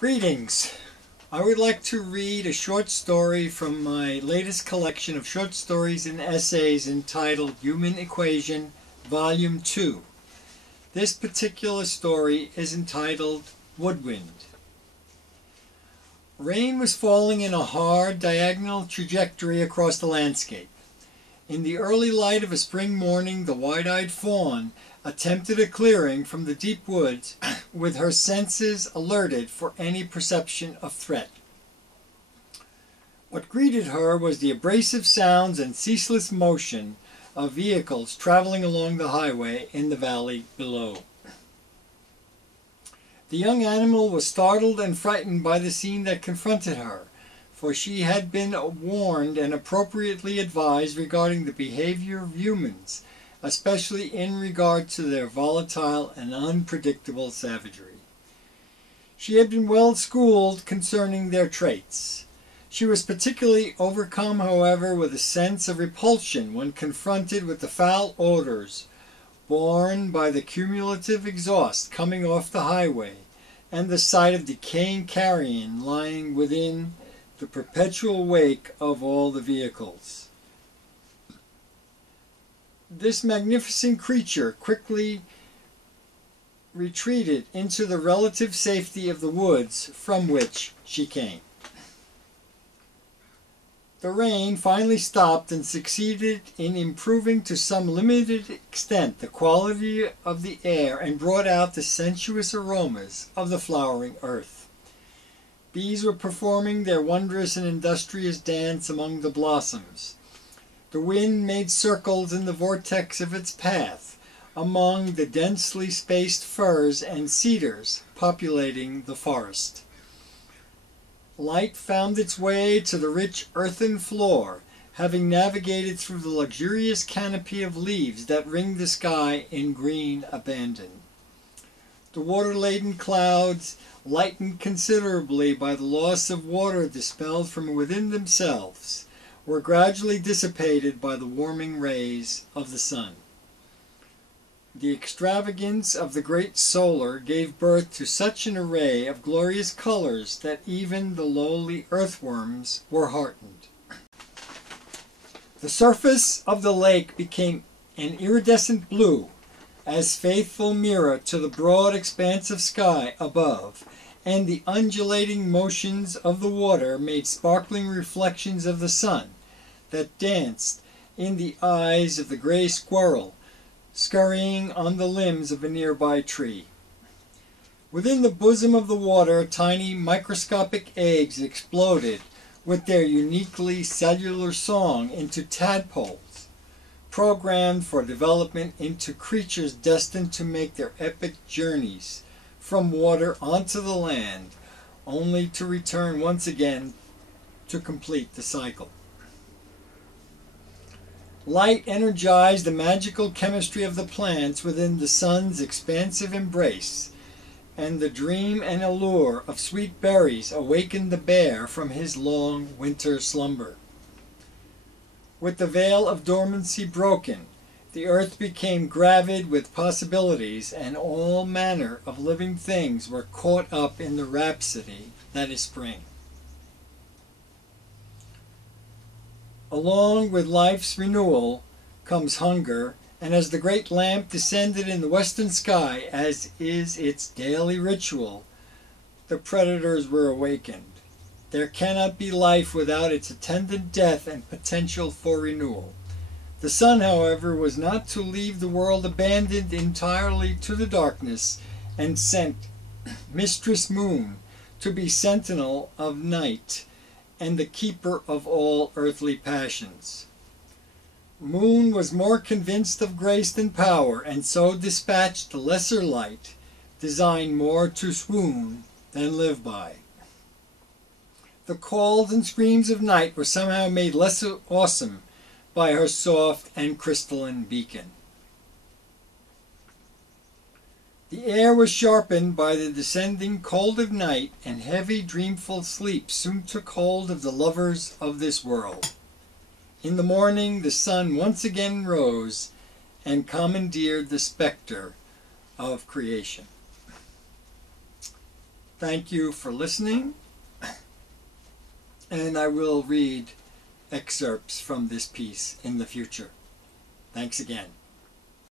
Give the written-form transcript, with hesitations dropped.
Greetings. I would like to read a short story from my latest collection of short stories and essays entitled Human Equation, Volume 2. This particular story is entitled Woodwind. Rain was falling in a hard, diagonal trajectory across the landscape. In the early light of a spring morning, the wide-eyed fawn attempted a clearing from the deep woods with her senses alerted for any perception of threat. What greeted her was the abrasive sounds and ceaseless motion of vehicles traveling along the highway in the valley below. The young animal was startled and frightened by the scene that confronted her, for she had been warned and appropriately advised regarding the behavior of humans, especially in regard to their volatile and unpredictable savagery. She had been well schooled concerning their traits. She was particularly overcome, however, with a sense of repulsion when confronted with the foul odors borne by the cumulative exhaust coming off the highway and the sight of decaying carrion lying within the perpetual wake of all the vehicles. This magnificent creature quickly retreated into the relative safety of the woods from which she came. The rain finally stopped and succeeded in improving to some limited extent the quality of the air and brought out the sensuous aromas of the flowering earth. Bees were performing their wondrous and industrious dance among the blossoms. The wind made circles in the vortex of its path among the densely spaced firs and cedars populating the forest. Light found its way to the rich earthen floor, having navigated through the luxurious canopy of leaves that ringed the sky in green abandon. The water-laden clouds, lightened considerably by the loss of water dispelled from within themselves, were gradually dissipated by the warming rays of the sun. The extravagance of the great solar gave birth to such an array of glorious colors that even the lowly earthworms were heartened. The surface of the lake became an iridescent blue, as faithful mirror to the broad expanse of sky above, and the undulating motions of the water made sparkling reflections of the sun that danced in the eyes of the gray squirrel scurrying on the limbs of a nearby tree. Within the bosom of the water, tiny microscopic eggs exploded with their uniquely cellular song into tadpoles, programmed for development into creatures destined to make their epic journeys from water onto the land, only to return once again to complete the cycle. Light energized the magical chemistry of the plants within the sun's expansive embrace, and the dream and allure of sweet berries awakened the bear from his long winter slumber. With the veil of dormancy broken, the earth became gravid with possibilities, and all manner of living things were caught up in the rhapsody that is spring. Along with life's renewal comes hunger, and as the great lamp descended in the western sky, as is its daily ritual, the predators were awakened. There cannot be life without its attendant death and potential for renewal. The sun, however, was not to leave the world abandoned entirely to the darkness, and sent Mistress Moon to be sentinel of night and the keeper of all earthly passions. Moon was more convinced of grace than power, and so dispatched the lesser light, designed more to swoon than live by. The calls and screams of night were somehow made less awesome by her soft and crystalline beacon. The air was sharpened by the descending cold of night, and heavy dreamful sleep soon took hold of the lovers of this world. In the morning the sun once again rose and commandeered the spectre of creation. Thank you for listening, and I will read excerpts from this piece in the future. Thanks again.